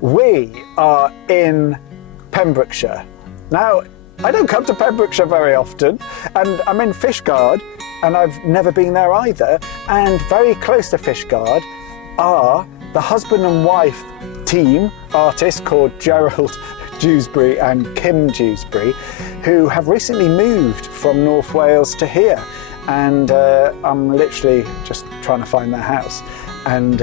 We are in Pembrokeshire. Now, I don't come to Pembrokeshire very often, and I'm in Fishguard, and I've never been there either. And very close to Fishguard are the husband and wife team artists called Gerald Dewsbury and Kim Dewsbury, who have recently moved from North Wales to here. And I'm literally just trying to find their house and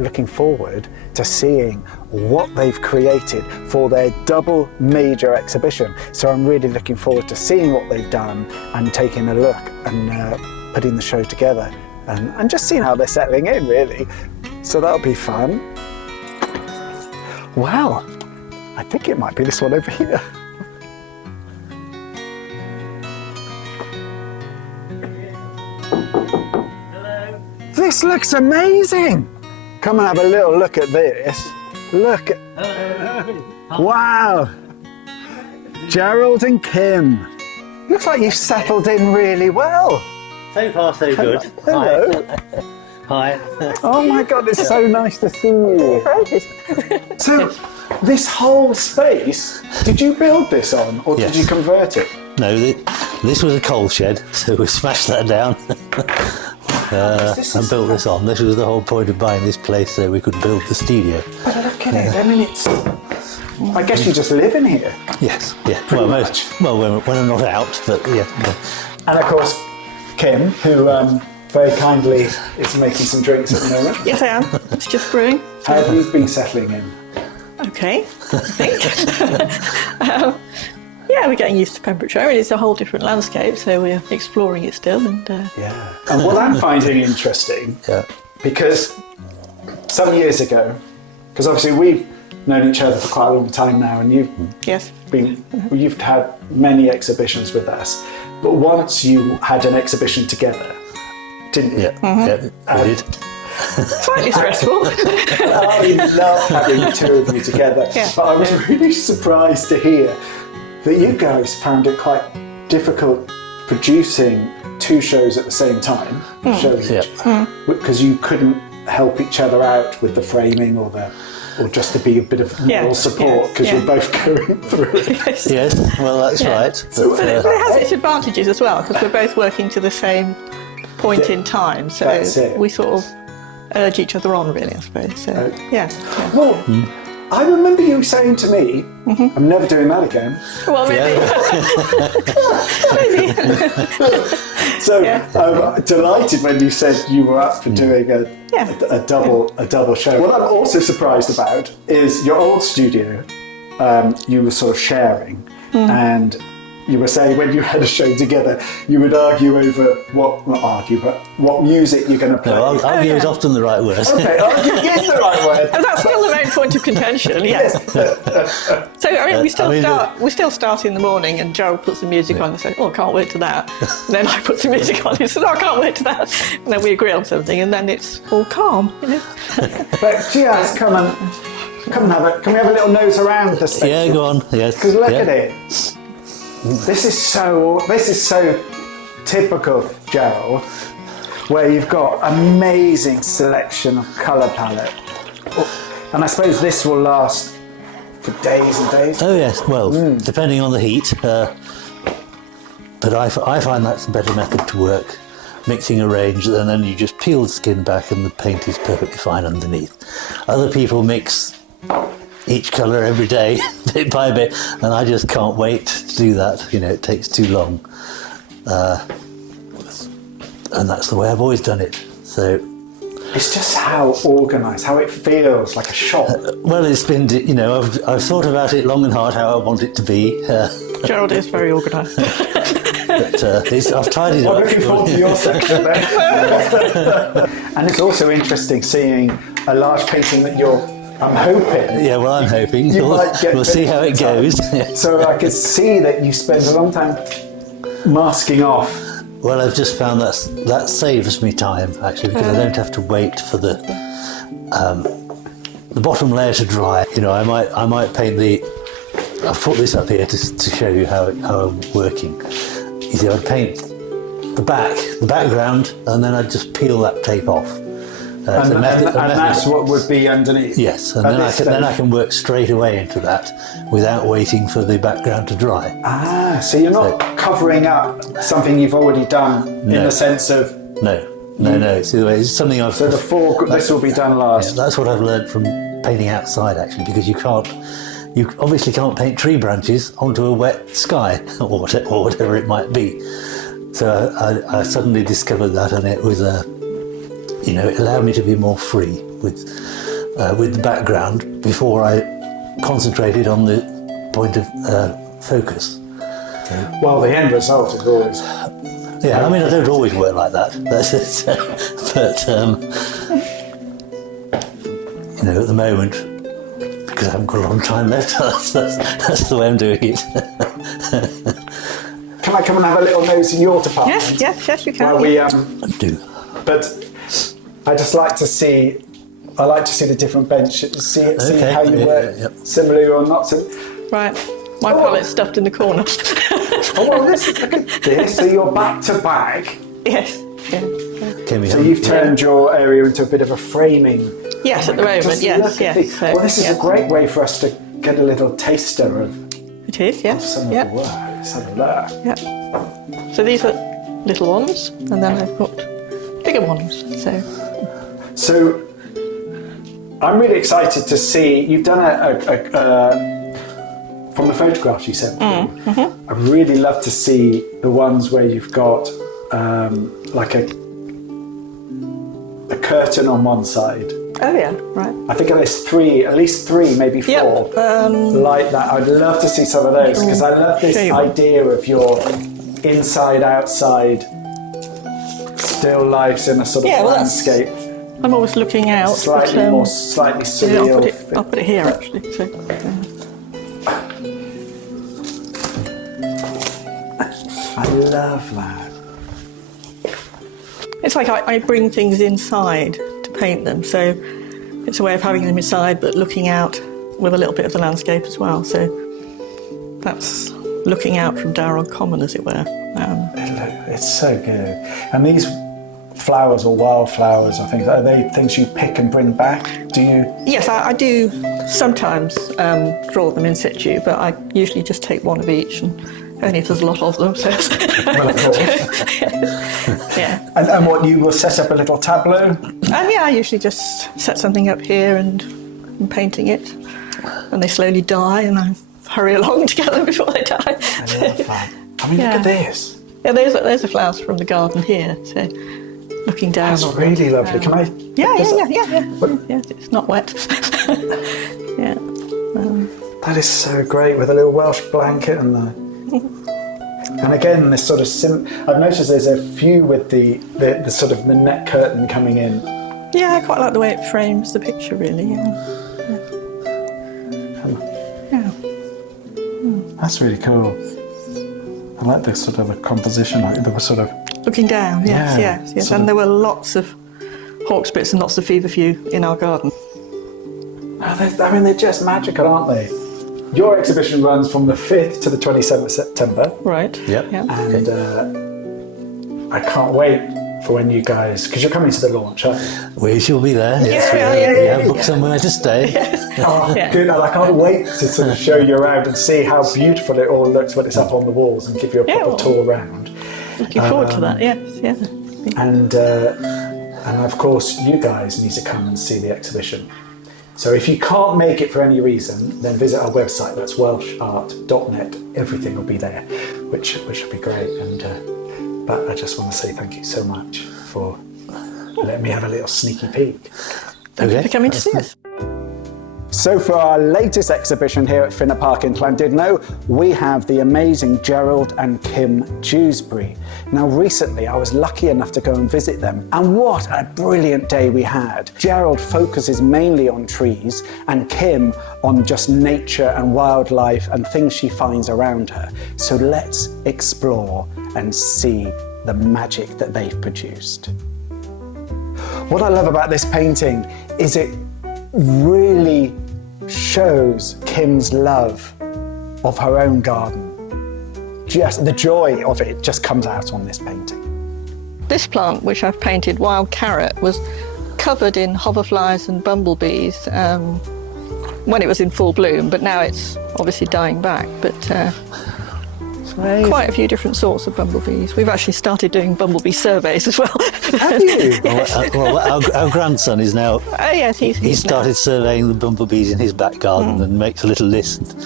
looking forward to seeing what they've created for their double major exhibition. So I'm really looking forward to seeing what they've done and taking a look and putting the show together and just seeing how they're settling in, really. So that'll be fun. Wow, I think it might be this one over here. Hello. This looks amazing. Come and have a little look at this. Look at, wow. Gerald and Kim. Looks like you've settled in really well. So far, so good. Hello. Hi. Oh my God, it's so nice to see you. So, this whole space, did you build this on or did you convert it? No, this was a coal shed, so we smashed that down and built this on. This was the whole point of buying this place, so we could build the studio. But look at it, I mean, it's, I guess you just live in here. Yes, yeah. Pretty Well, much. when I'm not out, but yeah. And of course, Kim, who very kindly is making some drinks at the moment. Yes, I am. It's just brewing. How have you been settling in? Okay, I think. Yeah, we're getting used to Pembrokeshire. I mean, it's a whole different landscape, so we're exploring it still. And Yeah. And what I'm finding interesting, because some years ago, because obviously we've known each other for quite a long time now, and yes, you've had many exhibitions with us, but once you had an exhibition together, didn't you? Yeah, we did. slightly stressful. I love having the two of you together, but I was really surprised to hear that you guys found it quite difficult producing two shows at the same time, because you couldn't help each other out with the framing or just to be a bit of moral support because you're both going through it. Yes, well, that's right. But it has its advantages as well, because we're both working to the same point in time, so we sort of urge each other on, really, I suppose. So, Well, I remember you saying to me, I'm never doing that again. Well, maybe. So I'm delighted when you said you were up for doing a double show. What I'm also surprised about is your old studio, you were sort of sharing, and you were saying when you had a show together, you would argue over what music you're going to play. No, argue is often the right word. Okay, argue is the right word. And that's still the main point of contention, yes. So, I mean, we still start in the morning, and Gerald puts the music on and says, oh, I can't wait to that. And then I put the music on, he says, oh, I can't wait to that. And then we agree on something, and then it's all calm, you know. But Giaz, come and have it. Can we have a little nose around the space? Yeah, go on. Yes. Because look at it. This is so typical, Gerald, where you've got amazing selection of colour palette. And I suppose this will last for days and days. Oh yes, well, depending on the heat. But I find that's a better method to work, mixing a range, and then you just peel the skin back and the paint is perfectly fine underneath. Other people mix each colour every day, bit by bit, and I just can't wait to do that. You know, it takes too long. And that's the way I've always done it. So it's just how organised, how it feels like a shop. Well, it's been, you know, I've thought about it long and hard how I want it to be. Gerald is very organised. But I've tidied I'm up. looking forward to your section then. And it's also interesting seeing a large painting that I'm hoping. Yeah, well, I'm hoping. We'll see how it goes. So I could see that you spend a long time masking off. Well, I've just found that saves me time, actually, because I don't have to wait for the bottom layer to dry. You know, I might paint I've put this up here to show you how I'm working. You see, I'd paint the background, and then I'd just peel that tape off. And that's what would be underneath? Yes, and then I can work straight away into that without waiting for the background to dry. Ah, so you're not covering up something you've already done in the sense of... No. It's something I've... So this will be done last. Yeah, that's what I've learned from painting outside, actually, because you obviously can't paint tree branches onto a wet sky or whatever it might be. So I suddenly discovered that, and it was it allowed me to be more free with the background before I concentrated on the point of focus. Well, the end result is always... Yeah, I mean, I don't always work like that. That's it. But, at the moment, because I haven't got a lot of time left, that's the way I'm doing it. Can I come and have a little nose in your department? Yes, you can. Well, we do. But I just like to see... I like to see the different benches, see how you work, similarly or not. Right. My palette's stuffed in the corner. Look at this. So you're back to back. Yes. Yeah. So you've turned your area into a bit of a framing. Yes, at the moment, yes. Well, this is a great way for us to get a little taster of... It is, yes. Of some of the work. Let's have a look. Yeah. So these are little ones, and then I've got bigger ones. So I'm really excited to see... You've done from the photographs you sent me, I really love to see the ones where you've got like a curtain on one side. Oh yeah, right. I think there's at least three, maybe four, like that. I'd love to see some of those because I love this idea of your inside, outside, still lifes in a sort of landscape. I'm always looking out. Slightly surreal. I'll put it here actually. So, I love that. It's like I bring things inside to paint them, so it's a way of having them inside but looking out with a little bit of the landscape as well. So that's looking out from Darrell Common, as it were. It's so good. And these flowers or wildflowers, I think, are they things you pick and bring back? Do you? Yes, I do sometimes draw them in situ, but I usually just take one of each, and only if there's a lot of them. So. Well, of course. Yeah. And what, you will set up a little tableau? I usually just set something up here and I'm painting it, and they slowly die, and I hurry along to get them before they die. I love that. I mean, look at this. Yeah, those are flowers from the garden here. So looking down. That's really lovely. Can I? Yeah. It's not wet. Yeah. That is so great with a little Welsh blanket and the. And again, this sort of I've noticed there's a few with the sort of the net curtain coming in. Yeah, I quite like the way it frames the picture, really. Yeah. That's really cool. I like the sort of a composition, like the sort of looking down. Yes. And there were lots of hawksbits and lots of feverfew in our garden. They're just magical, aren't they? Your exhibition runs from the 5th to the 27th of September. Right. Yep. And I can't wait for when you guys, because you're coming to the launch, aren't you? We shall be there. Yes, we have booked somewhere to stay. Good. I can't wait to sort of show you around and see how beautiful it all looks when it's up on the walls and give you a proper tour around. Looking forward to that. Yes. And of course, you guys need to come and see the exhibition. So if you can't make it for any reason, then visit our website. That's welshart.net. Everything will be there, which would be great. And but I just want to say thank you so much for letting me have a little sneaky peek. Thank you for coming to see us. So for our latest exhibition here at Ffin y Parc in Llandudno, we have the amazing Gerald and Kim Dewsbury. Now recently I was lucky enough to go and visit them, and what a brilliant day we had. Gerald focuses mainly on trees and Kim on just nature and wildlife and things she finds around her. So let's explore and see the magic that they've produced. What I love about this painting is it really shows Kim's love of her own garden. Just the joy of it just comes out on this painting. This plant, which I've painted, Wild Carrot, was covered in hoverflies and bumblebees when it was in full bloom, but now it's obviously dying back. But quite a few different sorts of bumblebees. We've actually started doing bumblebee surveys as well. Have you? Our grandson is now. Oh yes, He's started surveying the bumblebees in his back garden and makes a little list,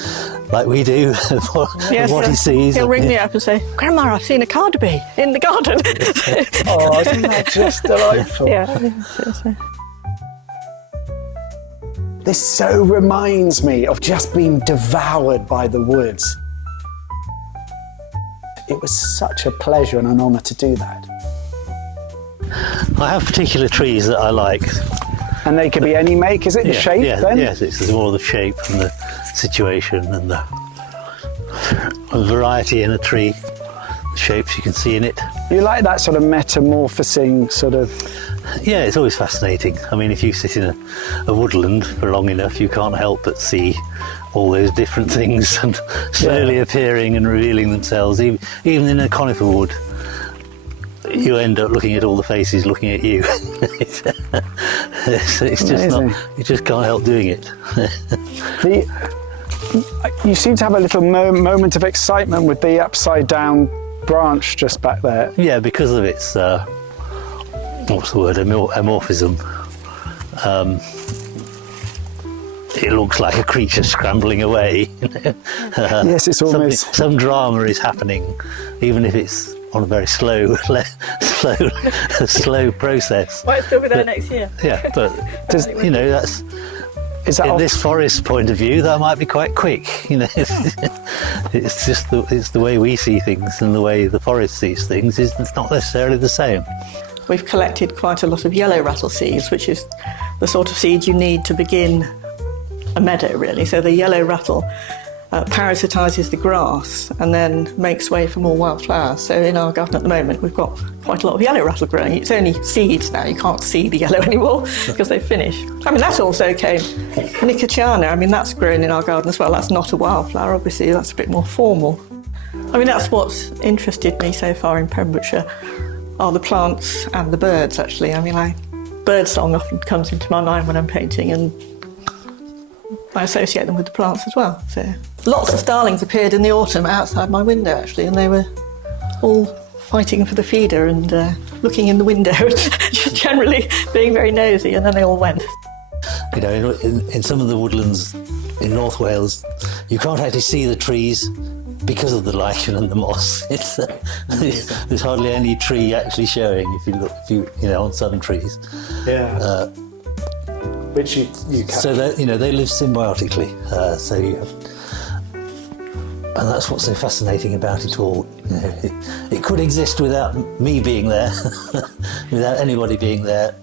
like we do, of what he sees. He'll ring me up and say, "Grandma, I've seen a carder-bee in the garden." Oh, isn't that just delightful? Yeah. This so reminds me of just being devoured by the woods. It was such a pleasure and an honour to do that. I have particular trees that I like. And they could be any make, is it the shape then? Yes, it's more the shape and the situation and the variety in a tree, the shapes you can see in it. You like that sort of metamorphosing sort of... Yeah, it's always fascinating. I mean, if you sit in a woodland for long enough, you can't help but see all those different things and slowly appearing and revealing themselves. Even in a conifer wood, you end up looking at all the faces looking at you. it's just not, you just can't help doing it. You seem to have a little moment of excitement with the upside down branch just back there. Yeah, because of its, what's the word, amorphism. It looks like a creature scrambling away. Yes, it's almost... Some drama is happening, even if it's on a very slow process. Might still be there next year. Yeah, but you know, that's in this forest point of view, that might be quite quick. You know, it's just it's the way we see things and the way the forest sees things is not necessarily the same. We've collected quite a lot of yellow rattle seeds, which is the sort of seed you need to begin a meadow, really. So the yellow rattle parasitises the grass and then makes way for more wildflowers. So in our garden at the moment, we've got quite a lot of yellow rattle growing. It's only seeds now, you can't see the yellow anymore because they've finished. I mean, that's also okay. Nicotiana, I mean, that's grown in our garden as well. That's not a wildflower, obviously, that's a bit more formal. I mean, that's what's interested me so far in Pembrokeshire, are the plants and the birds, actually. I mean, birdsong often comes into my mind when I'm painting, and I associate them with the plants as well. So lots of starlings appeared in the autumn outside my window, actually, and they were all fighting for the feeder and looking in the window and just generally being very nosy, and then they all went. You know, in some of the woodlands in North Wales, you can't actually see the trees because of the lichen and the moss. There's hardly any tree actually showing if you look, you know, on some trees. Yeah. Which you can. So that, you know, they live symbiotically. So you have, and that's what's so fascinating about it all. You know, it could exist without me being there, without anybody being there,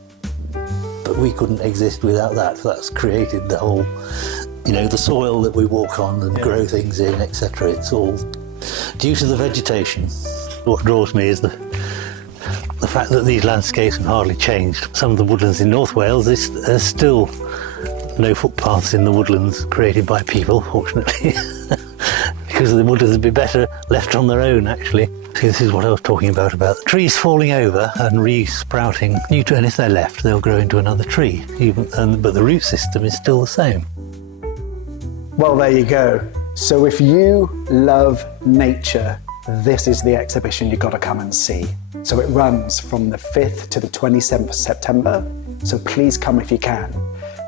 but we couldn't exist without that. That's created the whole, you know, the soil that we walk on and grow things in, etc. It's all due to the vegetation. What draws me is the fact that these landscapes have hardly changed. Some of the woodlands in North Wales, there's still no footpaths in the woodlands created by people, fortunately, because the woodlands would be better left on their own, actually. See, this is what I was talking about the trees falling over and re-sprouting new, and if they're left, they'll grow into another tree, but the root system is still the same. Well, there you go. So if you love nature, this is the exhibition you've got to come and see. So it runs from the 5th to the 27th of September, so please come if you can.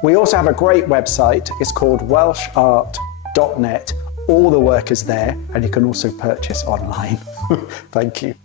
We also have a great website. It's called welshart.net. All the work is there, and you can also purchase online. Thank you.